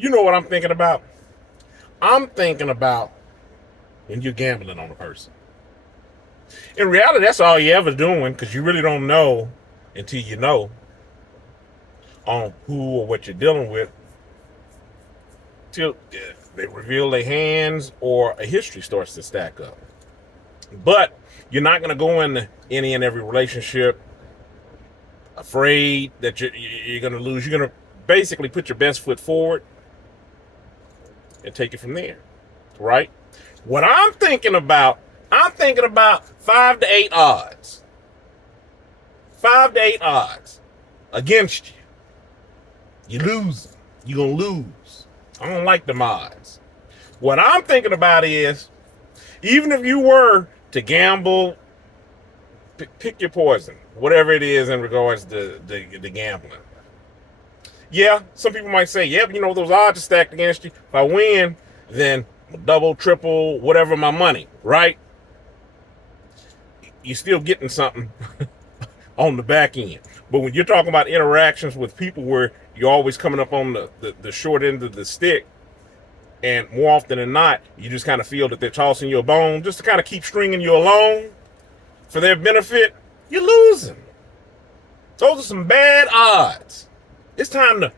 You know what I'm thinking about? I'm thinking about when you're gambling on a person. In reality, that's all you're ever doing because you really don't know until you know on who or what you're dealing with till they reveal their hands or a history starts to stack up. But you're not going to go into any and every relationship afraid that you're going to lose. You're going to basically put your best foot forward and take it from there, right? What I'm thinking about 5 to 8 odds. 5 to 8 odds against you. You lose. You're going to lose. I don't like them odds. What I'm thinking about is, even if you were to gamble, pick your poison, whatever it is in regards to the gambling. Yeah, some people might say, yeah, you know, those odds are stacked against you. If I win, then double, triple, whatever my money, right? You're still getting something on the back end. But when you're talking about interactions with people where you're always coming up on the short end of the stick, and more often than not, you just kind of feel that they're tossing you a bone just to kind of keep stringing you along for their benefit, you're losing. Those are some bad odds. It's time to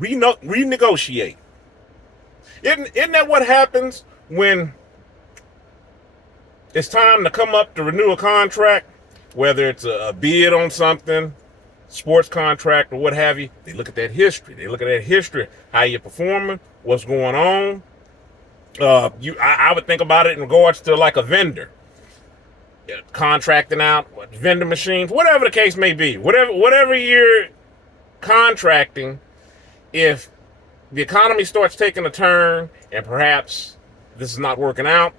renegotiate. Isn't that what happens when it's time to come up to renew a contract? Whether it's a bid on something, sports contract, or what have you, they look at that history. They look at that history, how you're performing, what's going on. I would think about it in regards to like a vendor. Contracting out vending machines, whatever the case may be, whatever you're contracting, if the economy starts taking a turn and perhaps this is not working out,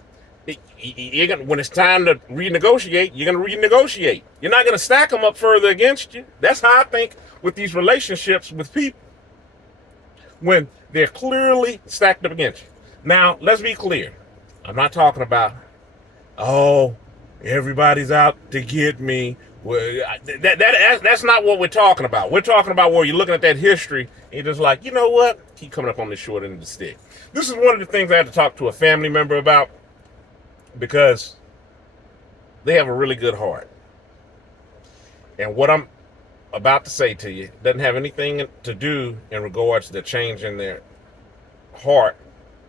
when it's time to renegotiate, you're going to renegotiate. You're not going to stack them up further against you. That's how I think with these relationships with people, when they're clearly stacked up against you. Now, let's be clear. I'm not talking about, oh, everybody's out to get me. Well, that's not what we're talking about. We're talking about where you're looking at that history and you're just like, you know what? Keep coming up on this short end of the stick. This is one of the things I had to talk to a family member about because they have a really good heart. And what I'm about to say to you doesn't have anything to do in regards to changing their heart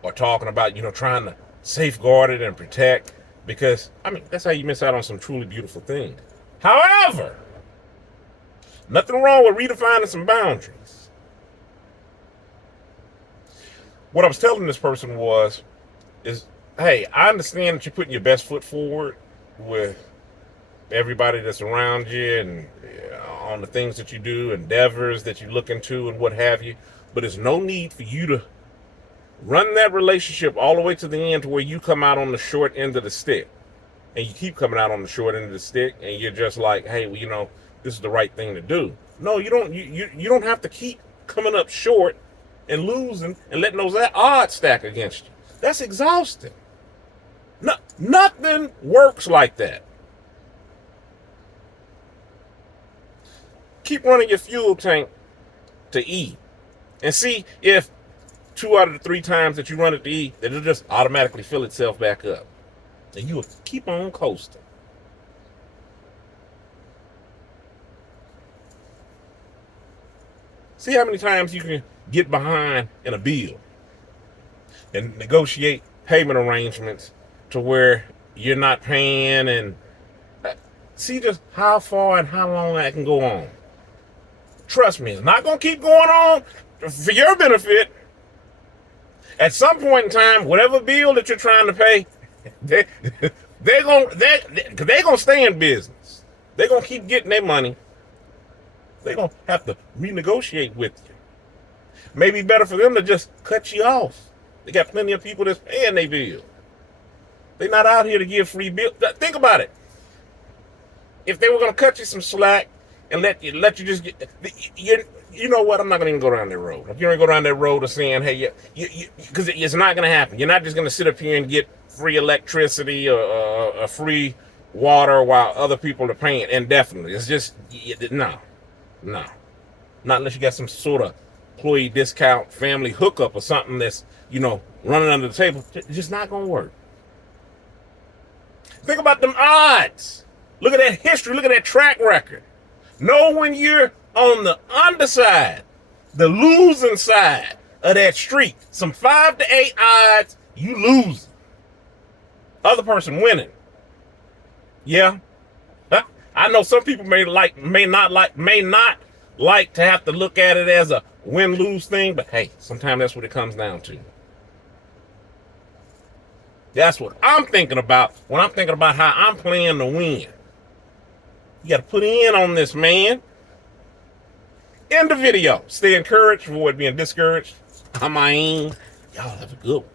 or talking about, you know, trying to safeguard it and protect. Because, I mean, that's how you miss out on some truly beautiful things. However, nothing wrong with redefining some boundaries. What I was telling this person is, hey, I understand that you're putting your best foot forward with everybody that's around you and on the things that you do, endeavors that you look into and what have you. But there's no need for you to run that relationship all the way to the end to where you come out on the short end of the stick. And you keep coming out on the short end of the stick and you're just like, hey, well, you know, this is the right thing to do. No, you don't. You don't have to keep coming up short and losing and letting those odds stack against you. That's exhausting. No, nothing works like that. Keep running your fuel tank to E and see if 2 out of the 3 times that you run it to E, it'll just automatically fill itself back up. And you will keep on coasting. See how many times you can get behind in a bill and negotiate payment arrangements to where you're not paying, and see just how far and how long that can go on. Trust me, it's not going to keep going on for your benefit. At some point in time, whatever bill that you're trying to pay, they're gonna stay in business. They're gonna keep getting their money. They're gonna have to renegotiate with you. Maybe better for them to just cut you off. They got plenty of people that's paying their bill. They're not out here to give free bills. Think about it. If they were gonna cut you some slack and let you just get, you know what? I'm not gonna even go down that road. If you're gonna go down that road of saying, hey, because it's not gonna happen. You're not just gonna sit up here and get free electricity or a free water while other people are paying indefinitely. It's just no, not unless you got some sort of employee discount, family hookup, or something that's, running under the table. It's just not going to work. Think about them odds. Look at that history. Look at that track record. Know when you're on the underside, the losing side of that streak, some 5 to 8 odds, you lose. Other person winning. Yeah. I know some people may not like to have to look at it as a win-lose thing, but hey, sometimes that's what it comes down to. That's what I'm thinking about when I'm thinking about how I'm playing to win. You got to put in on this, man. End the video. Stay encouraged, avoid being discouraged. I'm Aim. Y'all have a good one.